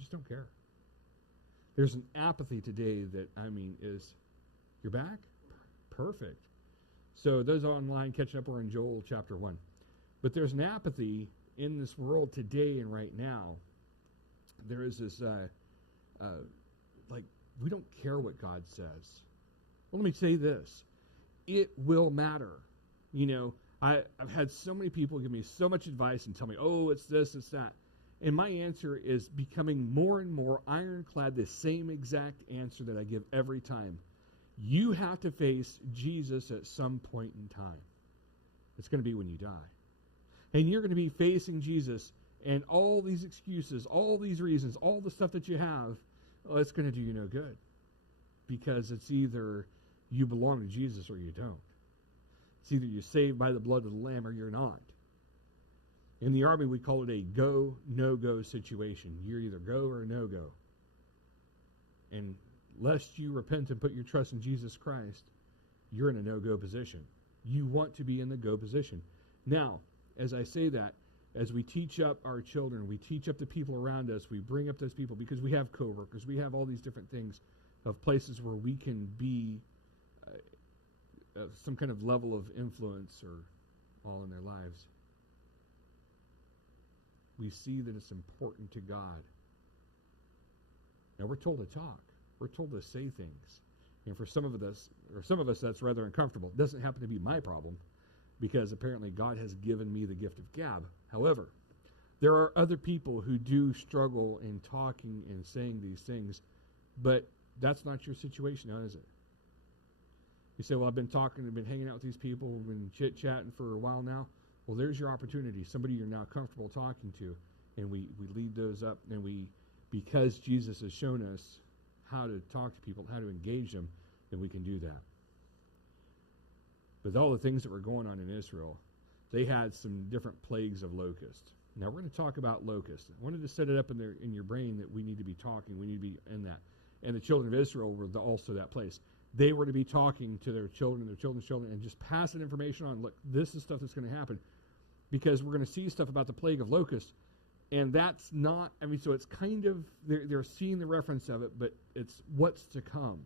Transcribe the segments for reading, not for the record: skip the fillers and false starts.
just don't care. There's an apathy today that, is, you're back? Perfect. So those online catching up are in Joel chapter 1. But there's an apathy in this world today and right now. There is this, we don't care what God says. Well, let me say this. It will matter. I've had so many people give me so much advice and tell me, oh, it's this, it's that. And my answer is becoming more and more ironclad, the same exact answer that I give every time. You have to face Jesus at some point in time. It's going to be when you die. And you're going to be facing Jesus, and all these excuses, all these reasons, all the stuff that you have, it's going to do you no good. Because it's either you belong to Jesus or you don't. It's either you're saved by the blood of the Lamb or you're not. In the Army, we call it a go, no-go situation. You're either go or no-go. And lest you repent and put your trust in Jesus Christ, you're in a no-go position. You want to be in the go position. Now, as I say that, as we teach up our children, we teach up the people around us, we bring up those people because we have coworkers, we have all these different things of places where we can be some kind of level of influence or all in their lives. We see that it's important to God. Now we're told to talk. We're told to say things. And for some of us, that's rather uncomfortable. It doesn't happen to be my problem because apparently God has given me the gift of gab. However, there are other people who do struggle in talking and saying these things, but that's not your situation now, is it? You say, well, I've been talking, I've been hanging out with these people, we've been chit-chatting for a while now. Well, there's your opportunity, somebody you're now comfortable talking to, and we lead those up, and because Jesus has shown us how to talk to people, how to engage them, then we can do that. With all the things that were going on in Israel, they had some different plagues of locusts. Now, we're going to talk about locusts. I wanted to set it up in your brain that we need to be talking, we need to be in that. And the children of Israel were also that place. They were to be talking to their children, their children's children, and just passing information on. Look, this is stuff that's going to happen. Because we're going to see stuff about the plague of locusts. And that's not, so it's kind of, they're seeing the reference of it, but it's what's to come.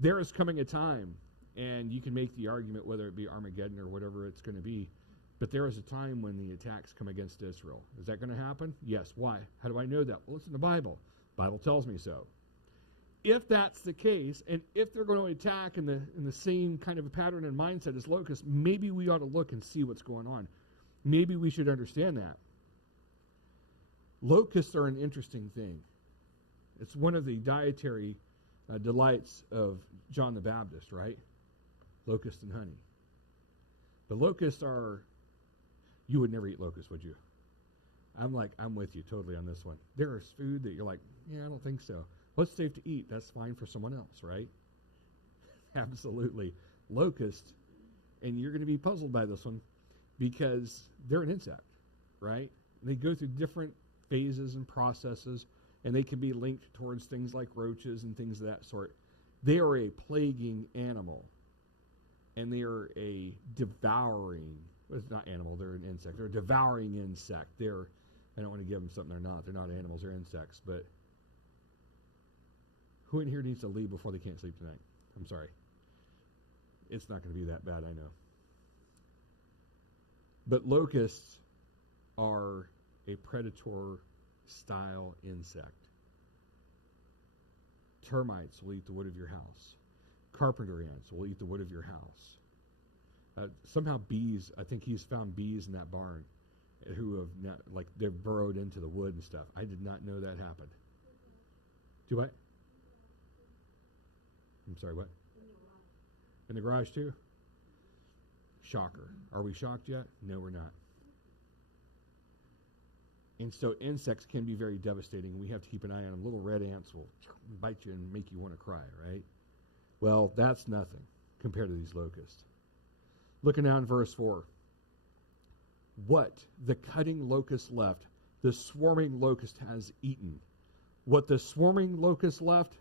There is coming a time, and you can make the argument whether it be Armageddon or whatever it's going to be, but there is a time when the attacks come against Israel. Is that going to happen? Yes. Why? How do I know that? Well, it's in the Bible. The Bible tells me so. If that's the case, and if they're going to attack in the same kind of a pattern and mindset as locusts, maybe we ought to look and see what's going on. Maybe we should understand that. Locusts are an interesting thing. It's one of the dietary delights of John the Baptist, right? Locusts and honey. But locusts are, you would never eat locusts, would you? I'm with you totally on this one. There is food that you're like, yeah, I don't think so. What's safe to eat? That's fine for someone else, right? Absolutely. Locusts, and you're going to be puzzled by this one because they're an insect, right? They go through different phases and processes, and they can be linked towards things like roaches and things of that sort. They are a plaguing animal, and they are a devouring, well, it's not animal, they're an insect. They're a devouring insect. I don't want to give them something they're not. They're not animals, they're insects, but who in here needs to leave before they can't sleep tonight? I'm sorry. It's not going to be that bad, I know. But locusts are a predator-style insect. Termites will eat the wood of your house. Carpenter ants will eat the wood of your house. Somehow bees, I think he's found bees in that barn who have not, they've burrowed into the wood and stuff. I did not know that happened. Do what? I'm sorry, what? In the garage too? Shocker. Are we shocked yet? No, we're not. And so insects can be very devastating. We have to keep an eye on them. Little red ants will bite you and make you want to cry, right? Well, that's nothing compared to these locusts. Looking down in verse 4. What the cutting locust left, the swarming locust has eaten. What the swarming locust left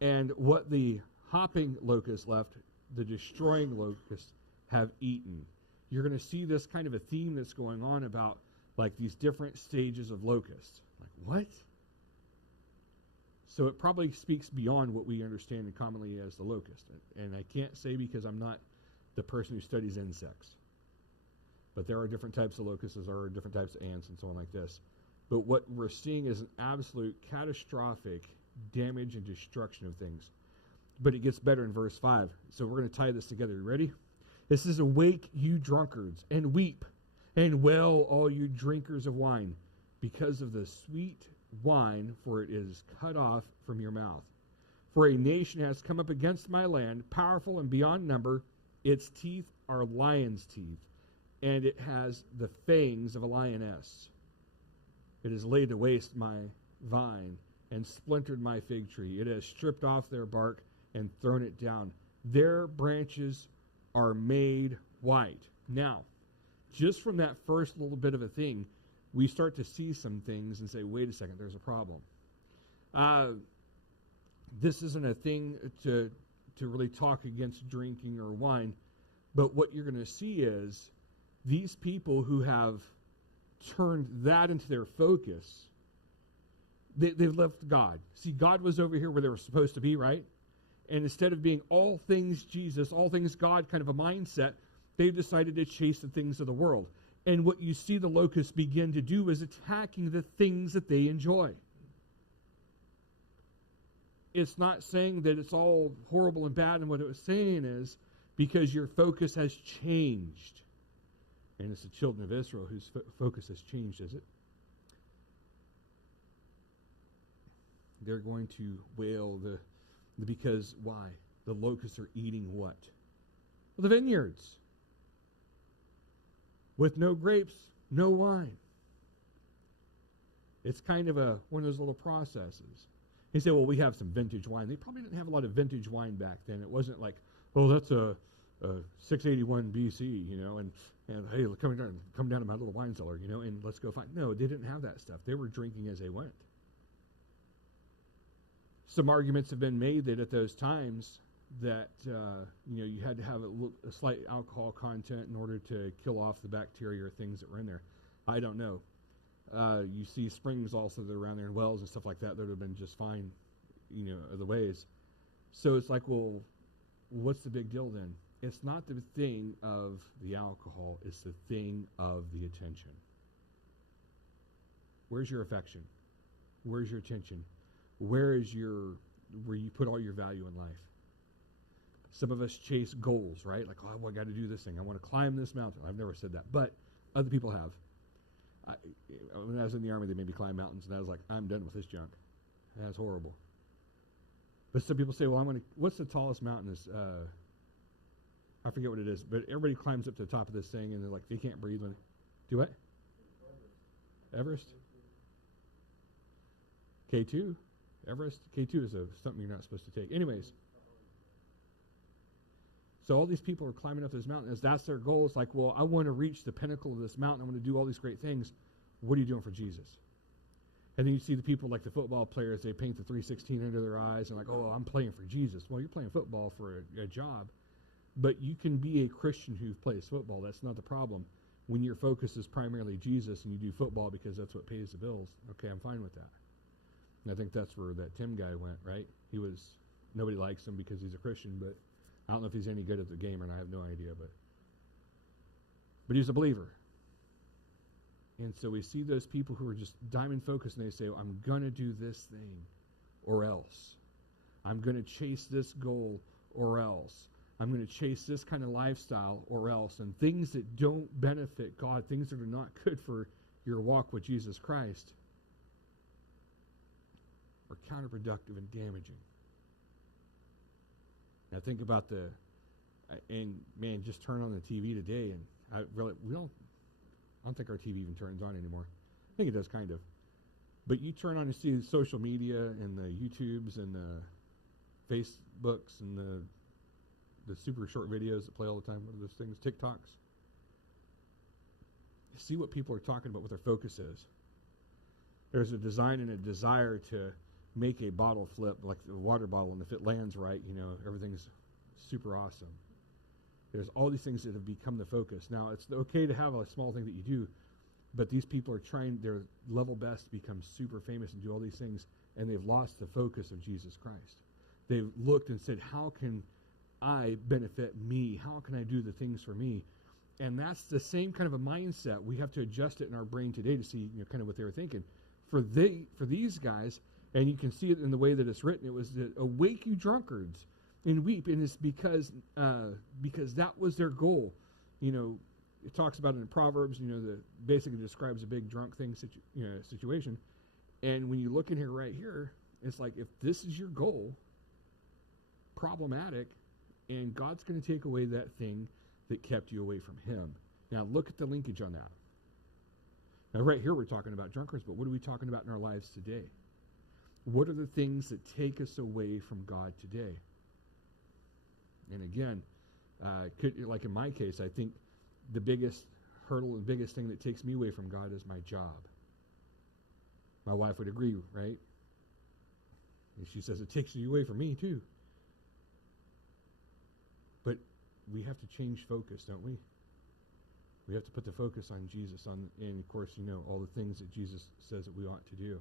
and what the hopping locust left, the destroying locusts have eaten. You're going to see this kind of a theme that's going on about these different stages of locusts. What? So it probably speaks beyond what we understand commonly as the locust. And I can't say because I'm not the person who studies insects. But there are different types of locusts, there are different types of ants and so on like this. But what we're seeing is an absolute catastrophic damage and destruction of things. But it gets better in verse 5. So we're going to tie this together. You ready? It says, awake, you drunkards, and weep, and wail, all you drinkers of wine, because of the sweet wine, for it is cut off from your mouth. For a nation has come up against my land, powerful and beyond number. Its teeth are lion's teeth, and it has the fangs of a lioness. It has laid to waste my vine and splintered my fig tree. It has stripped off their bark and thrown it down. Their branches are made white. Now, just from that first little bit of a thing, we start to see some things and say, wait a second, there's a problem. This isn't a thing to really talk against drinking or wine, but what you're going to see is these people who have turned that into their focus, they've left God. See, God was over here where they were supposed to be, right? And instead of being all things Jesus, all things God kind of a mindset, they've decided to chase the things of the world. And what you see the locusts begin to do is attacking the things that they enjoy. It's not saying that it's all horrible and bad, and what it was saying is because your focus has changed. And it's the children of Israel whose focus has changed, is it? They're going to wail because why? The locusts are eating what? Well, the vineyards. With no grapes, no wine. It's kind of one of those little processes. You say, well, we have some vintage wine. They probably didn't have a lot of vintage wine back then. It wasn't like, oh, that's a 681 BC, and hey, come down to my little wine cellar, and let's go find. No, they didn't have that stuff. They were drinking as they went. Some arguments have been made that at those times that you had to have a slight alcohol content in order to kill off the bacteria or things that were in there. I don't know. You see springs also that are around there and wells and stuff like that would have been just fine, other ways. So it's like, well, what's the big deal then? It's not the thing of the alcohol, it's the thing of the attention. Where's your affection? Where's your attention? Where you put all your value in life? Some of us chase goals, right? Like, oh, I got to do this thing. I want to climb this mountain. I've never said that, but other people have. When I was in the Army, they made me climb mountains, and I was like, I'm done with this junk. That's horrible. But some people say, well, what's the tallest mountain? I forget what it is, but everybody climbs up to the top of this thing, and they're like, they can't breathe. Do what? Everest? K2? Everest? K2 is something you're not supposed to take. Anyways. So all these people are climbing up this mountain. As that's their goal. It's like, well, I want to reach the pinnacle of this mountain. I want to do all these great things. What are you doing for Jesus? And then you see the people like the football players. They paint the 316 under their eyes and like, oh, I'm playing for Jesus. Well, you're playing football for a job. But you can be a Christian who plays football. That's not the problem. When your focus is primarily Jesus and you do football because that's what pays the bills, okay, I'm fine with that. And I think that's where that Tim guy went, right? Nobody likes him because he's a Christian, but I don't know if he's any good at the game or not. I have no idea, but he's a believer. And so we see those people who are just diamond focused, and they say, I'm going to do this thing or else. I'm going to chase this goal or else. I'm going to chase this kind of lifestyle or else. And things that don't benefit God, things that are not good for your walk with Jesus Christ, are counterproductive and damaging. Now think about just turn on the TV today, and I don't think our TV even turns on anymore. I think it does kind of. But you turn on and see the social media and the YouTubes and the Facebooks and the super short videos that play all the time. What are those things? TikToks. See what people are talking about, what their focus is. There's a design and a desire to make a bottle flip like the water bottle, and if it lands right, everything's super awesome. There's all these things that have become the focus. Now, it's okay to have a small thing that you do, But these people are trying their level best to become super famous and do all these things, and they've lost the focus of Jesus Christ. They've looked and said, how can I benefit me? How can I do the things for me? And that's the same kind of a mindset. We have to adjust it in our brain today to see, kind of what they were thinking. For these guys, and you can see it in the way that it's written, it was that awake you drunkards and weep, and it's because that was their goal. It talks about it in Proverbs, that basically describes a big drunk thing situation. And when you look in here right here, it's like, if this is your goal, problematic, and God's going to take away that thing that kept you away from him. Now look at the linkage on that. Now right here we're talking about drunkards, but what are we talking about in our lives today? What are the things that take us away from God today? And again, like in my case, I think the biggest hurdle and biggest thing that takes me away from God is my job. My wife would agree, right? And she says it takes you away from me too. But we have to change focus, don't we? We have to put the focus on Jesus, and of course, all the things that Jesus says that we ought to do.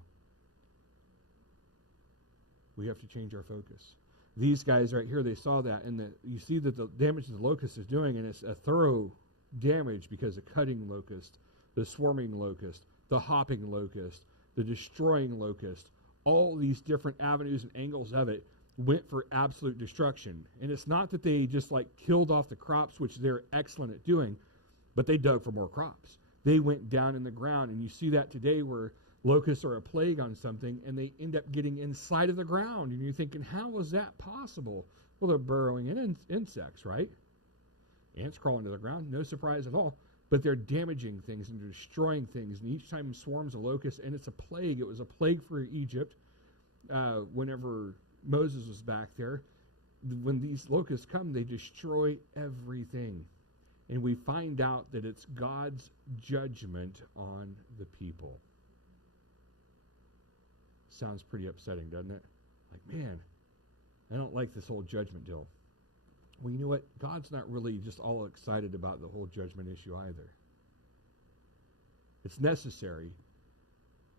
We have to change our focus. These guys right here, they saw that, and you see that the damage that the locust is doing, and it's a thorough damage because the cutting locust, the swarming locust, the hopping locust, the destroying locust, all these different avenues and angles of it went for absolute destruction. And it's not that they just killed off the crops, which they're excellent at doing, but they dug for more crops. They went down in the ground, and you see that today where locusts are a plague on something, and they end up getting inside of the ground, and you're thinking, how is that possible? Well, they're burrowing in insects, right? Ants crawl into the ground, no surprise at all, but they're damaging things and destroying things, and each time swarms a locust, and it's a plague. It was a plague for Egypt whenever Moses was back there. When these locusts come, they destroy everything. And we find out that it's God's judgment on the people. Sounds pretty upsetting, doesn't it? Man, I don't like this whole judgment deal. Well, you know what? God's not really just all excited about the whole judgment issue either. It's necessary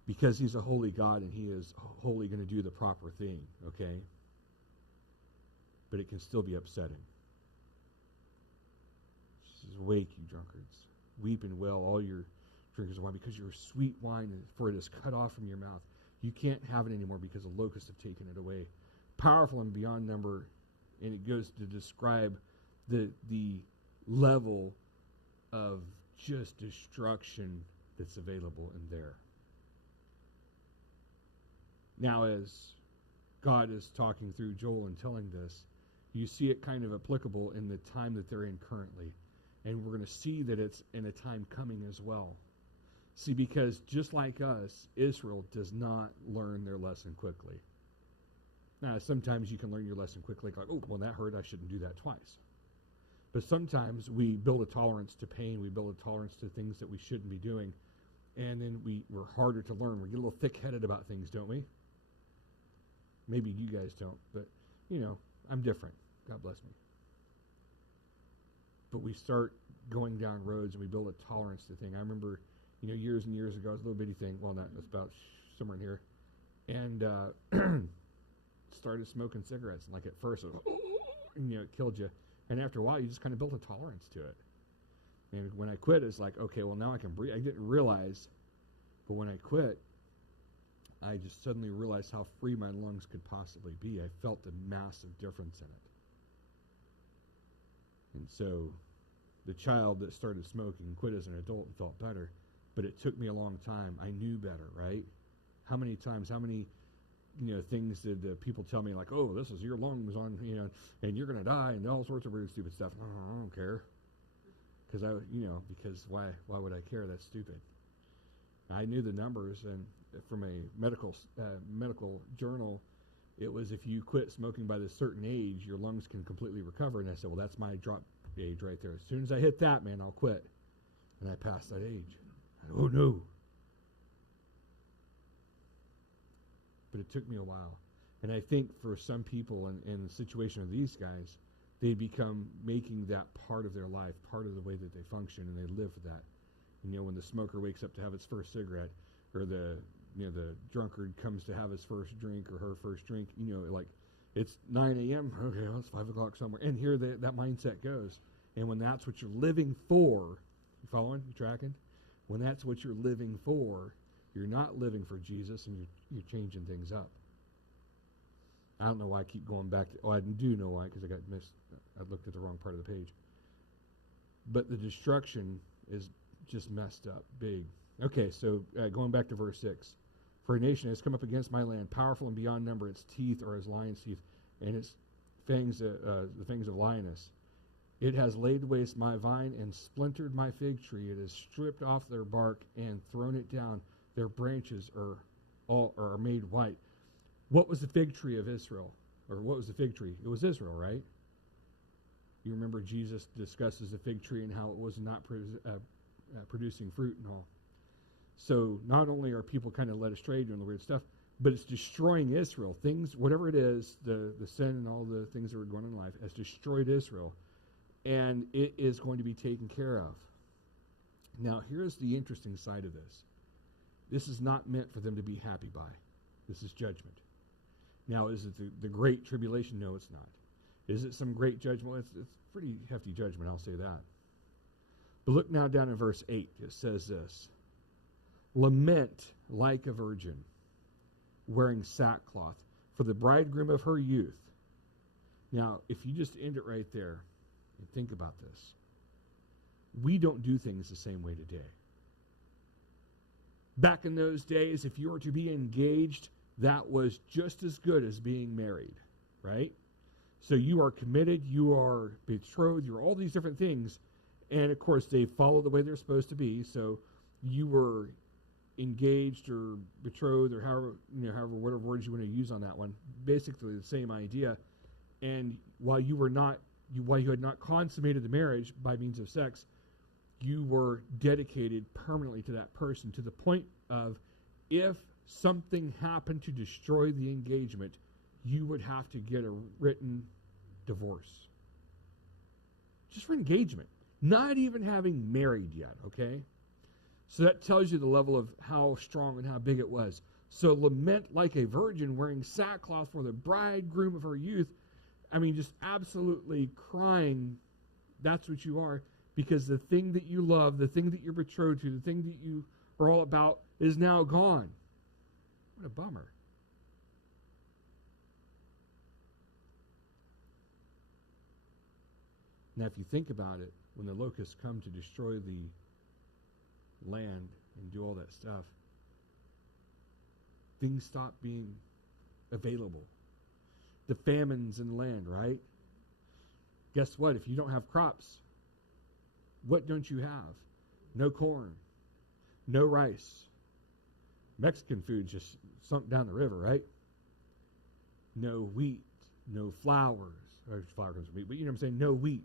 because he's a holy God and he is wholly going to do the proper thing, okay? But it can still be upsetting. He says, awake, you drunkards. Weep and wail, all your drinkers of wine, because your sweet wine, for it is cut off from your mouth. You can't have it anymore because the locusts have taken it away. Powerful and beyond number, and it goes to describe the level of just destruction that's available in there. Now, as God is talking through Joel and telling this, you see it kind of applicable in the time that they're in currently. And we're going to see that it's in a time coming as well. See, because just like us, Israel does not learn their lesson quickly. Now, sometimes you can learn your lesson quickly, like, oh, well, that hurt, I shouldn't do that twice. But sometimes we build a tolerance to pain, we build a tolerance to things that we shouldn't be doing, and then we're harder to learn. We get a little thick-headed about things, don't we? Maybe you guys don't, but, I'm different. God bless me. But we start going down roads and we build a tolerance to things. I remember, years and years ago, it was a little bitty thing. Well, not, it's about somewhere in here. And started smoking cigarettes. And at first, it was, it killed you. And after a while, you just kind of built a tolerance to it. And when I quit, it's like, okay, well, now I can breathe. I didn't realize, but when I quit, I just suddenly realized how free my lungs could possibly be. I felt a massive difference in it. And so the child that started smoking quit as an adult and felt better, but it took me a long time. I knew better, right? How many things did people tell me, like, oh, this is your lungs on, and you're going to die, and all sorts of weird, stupid stuff. I don't care. Because why would I care? That's stupid. I knew the numbers, and from a medical journal, it was if you quit smoking by this certain age, your lungs can completely recover. And I said, well, that's my drop age right there. As soon as I hit that, man, I'll quit. And I passed that age. Oh, no. But it took me a while. And I think for some people in the situation of these guys, they become making that part of their life, part of the way that they function, and they live that. When the smoker wakes up to have his first cigarette, or the drunkard comes to have his first drink or her first drink, like it's 9 a.m. Okay, well, it's 5 o'clock somewhere. And here that mindset goes. And when that's what you're living for, you following? You tracking? When that's what you're living for, you're not living for Jesus, and you're changing things up. I don't know why I keep going back to. Oh, I do know why, because I looked at the wrong part of the page. But the destruction is just messed up, big. Okay, so going back to verse 6. For a nation has come up against my land, powerful and beyond number. Its teeth are as lion's teeth, and its fangs, the fangs of lioness. It has laid waste my vine and splintered my fig tree. It has stripped off their bark and thrown it down. Their branches are made white. What was the fig tree of Israel? Or what was the fig tree? It was Israel, right? You remember Jesus discusses the fig tree and how it was not producing fruit and all. So not only are people kind of led astray doing the weird stuff, but it's destroying Israel. Things, whatever it is, the sin and all the things that were going on in life has destroyed Israel. And it is going to be taken care of. Now, here's the interesting side of this. This is not meant for them to be happy by. This is judgment. Now, is it the great tribulation? No, it's not. Is it some great judgment? Well, it's pretty hefty judgment, I'll say that. But look now down in verse 8. It says this. Lament like a virgin, wearing sackcloth, for the bridegroom of her youth. Now, if you just end it right there and think about this, we don't do things the same way today. Back in those days, if you were to be engaged, that was just as good as being married, right? So you are committed, you are betrothed, you're all these different things. And of course, they follow the way they're supposed to be. So you were engaged or betrothed, or however, whatever words you want to use on that one. Basically the same idea. And while you had not consummated the marriage by means of sex, you were dedicated permanently to that person, to the point of, if something happened to destroy the engagement, you would have to get a written divorce. Just for engagement. Not even having married yet, okay? So that tells you the level of how strong and how big it was. So lament like a virgin, wearing sackcloth for the bridegroom of her youth. I mean, just absolutely crying. That's what you are. Because the thing that you love, the thing that you're betrothed to, the thing that you are all about is now gone. What a bummer. Now, if you think about it, when the locusts come to destroy the land and do all that stuff, things stop being available. The famines in the land, right? Guess what? If you don't have crops, what don't you have? No corn, no rice. Mexican food just sunk down the river, right? No wheat, no flowers. Flour comes from wheat, but you know what I'm saying? No wheat.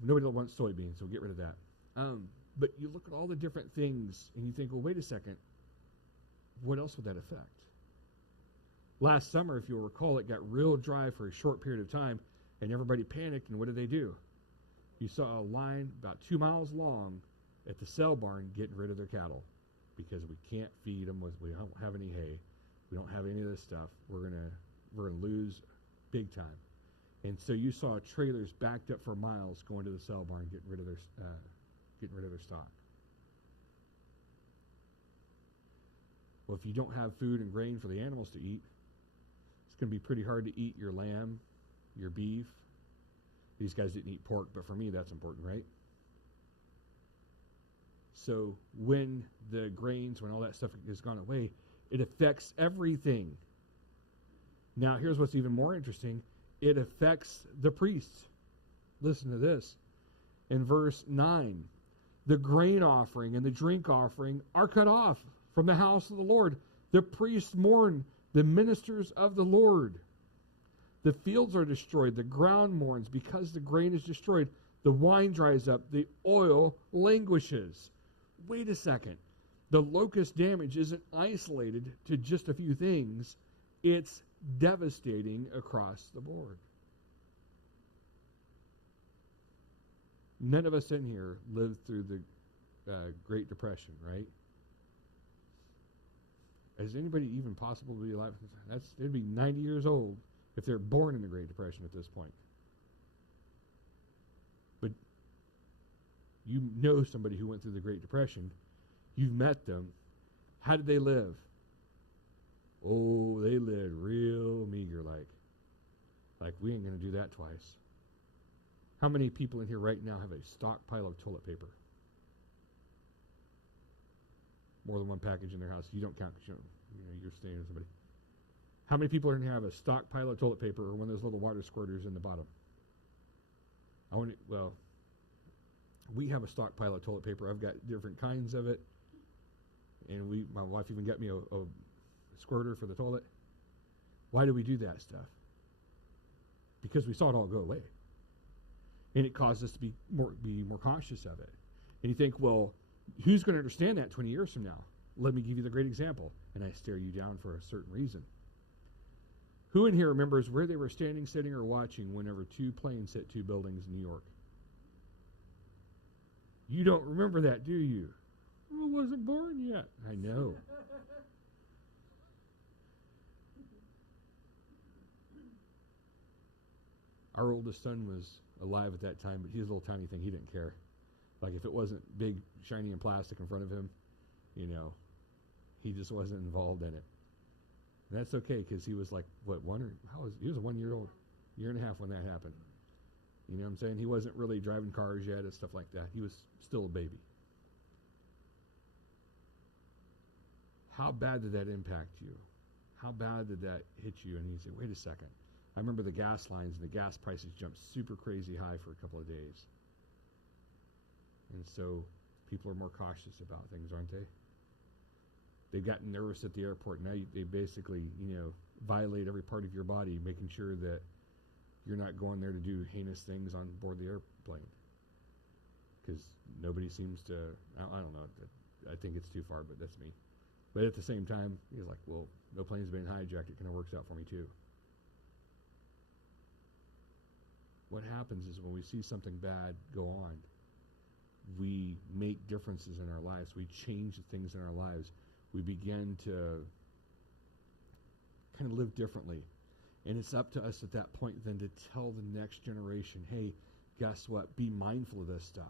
Nobody wants soybeans, so get rid of that. But you look at all the different things, and you think, well, wait a second. What else would that affect? Last summer, if you'll recall, it got real dry for a short period of time, and everybody panicked, and what did they do? You saw a line about 2 miles long at the sale barn getting rid of their cattle because we can't feed them. We don't have any hay. We don't have any of this stuff. We're gonna lose big time. And so you saw trailers backed up for miles going to the sale barn, getting rid of their stock. Well, if you don't have food and grain for the animals to eat, it's going to be pretty hard to eat your lamb, your beef. These guys didn't eat pork, but for me, that's important, right? So when the grains, when all that stuff has gone away, it affects everything. Now, here's what's even more interesting. It affects the priests. Listen to this. In verse 9, the grain offering and the drink offering are cut off from the house of the Lord. The priests mourn, the ministers of the Lord. The fields are destroyed, the ground mourns because the grain is destroyed. The wine dries up, the oil languishes. Wait a second. The locust damage isn't isolated to just a few things. It's devastating across the board. None of us in here lived through the Great Depression, right? Is anybody even possible to be alive? They'd be 90 years old if they're born in the Great Depression at this point. But you know somebody who went through the Great Depression. You've met them. How did they live? Oh, they lived real meager like. Like, we ain't going to do that twice. How many people in here right now have a stockpile of toilet paper? More than one package in their house. You don't count because you're staying with somebody. How many people in here have a stockpile of toilet paper or one of those little water squirters in the bottom? We have a stockpile of toilet paper. I've got different kinds of it. And my wife even got me a squirter for the toilet. Why do we do that stuff? Because we saw it all go away. And it caused us to be more cautious of it. And you think, well, who's going to understand that 20 years from now? Let me give you the great example. And I stare you down for a certain reason. Who in here remembers where they were standing, sitting, or watching whenever 2 planes hit 2 buildings in New York? You don't remember that, do you? I wasn't born yet. I know. Our oldest son was alive at that time, but he's a little tiny thing. He didn't care. Like, if it wasn't big, shiny, and plastic in front of him, he just wasn't involved in it. And that's okay, because he was like, he was a 1 year old, year and a half when that happened. You know what I'm saying? He wasn't really driving cars yet and stuff like that. He was still a baby. How bad did that impact you? How bad did that hit you? And you say, wait a second. I remember the gas lines and the gas prices jumped super crazy high for a couple of days. And so people are more cautious about things, aren't they? They've gotten nervous at the airport. Now they basically, violate every part of your body, making sure that you're not going there to do heinous things on board the airplane. Because nobody seems to, I don't know, I think it's too far, but that's me. But at the same time, he's like, well, no plane's been hijacked. It kind of works out for me too. What happens is when we see something bad go on, we make differences in our lives. We change the things in our lives. We begin to kind of live differently. And it's up to us at that point then to tell the next generation, hey, guess what? Be mindful of this stuff.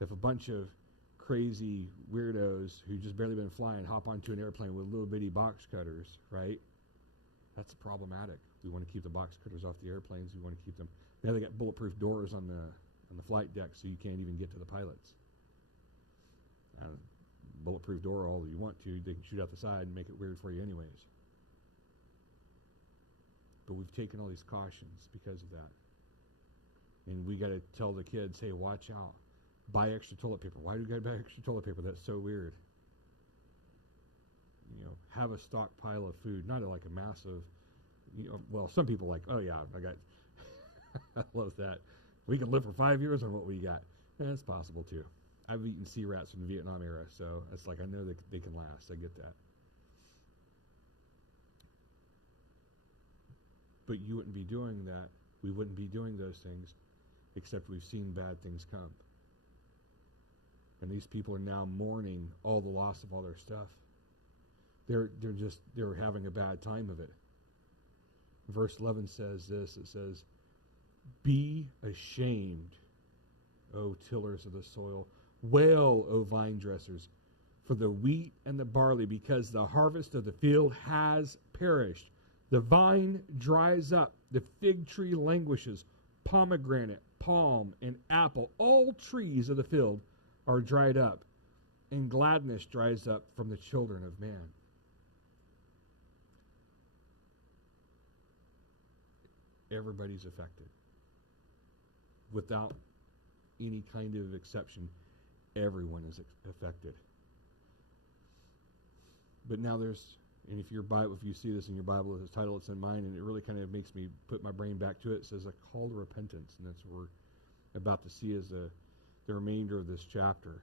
If a bunch of crazy weirdos who just barely been flying hop onto an airplane with little bitty box cutters, right? That's problematic. We want to keep the box cutters off the airplanes. We want to keep them. Now they got bulletproof doors on the flight deck, so you can't even get to the pilots. Bulletproof door all you want to. They can shoot out the side and make it weird for you anyways. But we've taken all these cautions because of that. And we got to tell the kids, hey, watch out. Buy extra toilet paper. Why do you got to buy extra toilet paper? That's so weird. Have a stockpile of food, not like a massive, some people like, oh yeah, I got, I love that. We can live for 5 years on what we got. That's possible too. I've eaten sea rats from the Vietnam era, so it's like I know they can last. I get that. But you wouldn't be doing that. We wouldn't be doing those things except we've seen bad things come. And these people are now mourning all the loss of all their stuff. They're having a bad time of it. Verse 11 says this. It says, be ashamed, O tillers of the soil. Wail, O vine dressers, for the wheat and the barley, because the harvest of the field has perished. The vine dries up, the fig tree languishes, pomegranate, palm, and apple, all trees of the field are dried up, and gladness dries up from the children of man. Everybody's affected. Without any kind of exception, everyone is affected. But now and if you see this in your Bible, this title, it's in mine, and it really kind of makes me put my brain back to it. It says a call to repentance, and that's what we're about to see as the remainder of this chapter.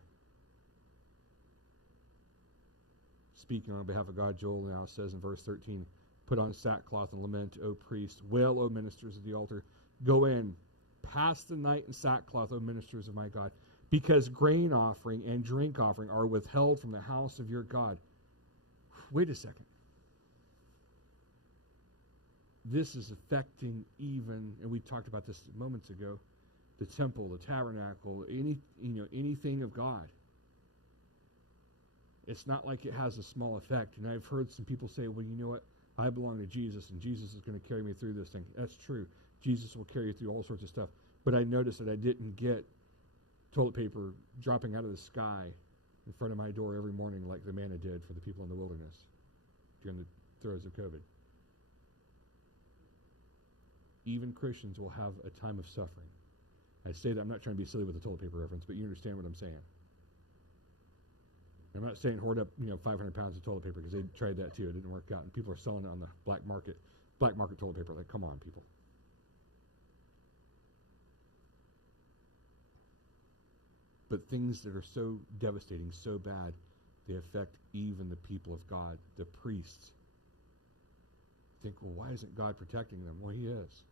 Speaking on behalf of God, Joel now says in verse 13, put on sackcloth and lament, O priest. Wail, O ministers of the altar. Go in, pass the night in sackcloth, O ministers of my God, because grain offering and drink offering are withheld from the house of your God. Wait a second. This is affecting even, and we talked about this moments ago, the temple, the tabernacle, anything of God. It's not like it has a small effect. And I've heard some people say, well, you know what? I belong to Jesus, and Jesus is going to carry me through this thing. That's true. Jesus will carry you through all sorts of stuff. But I noticed that I didn't get toilet paper dropping out of the sky in front of my door every morning like the manna did for the people in the wilderness during the throes of COVID. Even Christians will have a time of suffering. I say that, I'm not trying to be silly with the toilet paper reference, but you understand what I'm saying. I'm not saying hoard up, 500 pounds of toilet paper, because they tried that too. It didn't work out, and people are selling it on the black market toilet paper. Like, come on, people. But things that are so devastating, so bad, they affect even the people of God, the priests. Think, well, why isn't God protecting them? Well, he is.